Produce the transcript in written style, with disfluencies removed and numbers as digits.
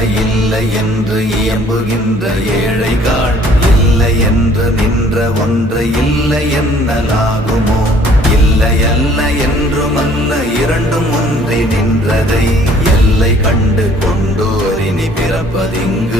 இல்லை இல்லை என்று இயம்புகின்ற ஏழைகள், இல்லை என்று நின்ற ஒன்று இல்லை என்னலாகுமோ? இல்லை அல்ல என்றும் அல்ல, இரண்டும் ஒன்றி நின்றதை எல்லை கண்டு கொண்டோர் இனி பிறப்பதிங்கு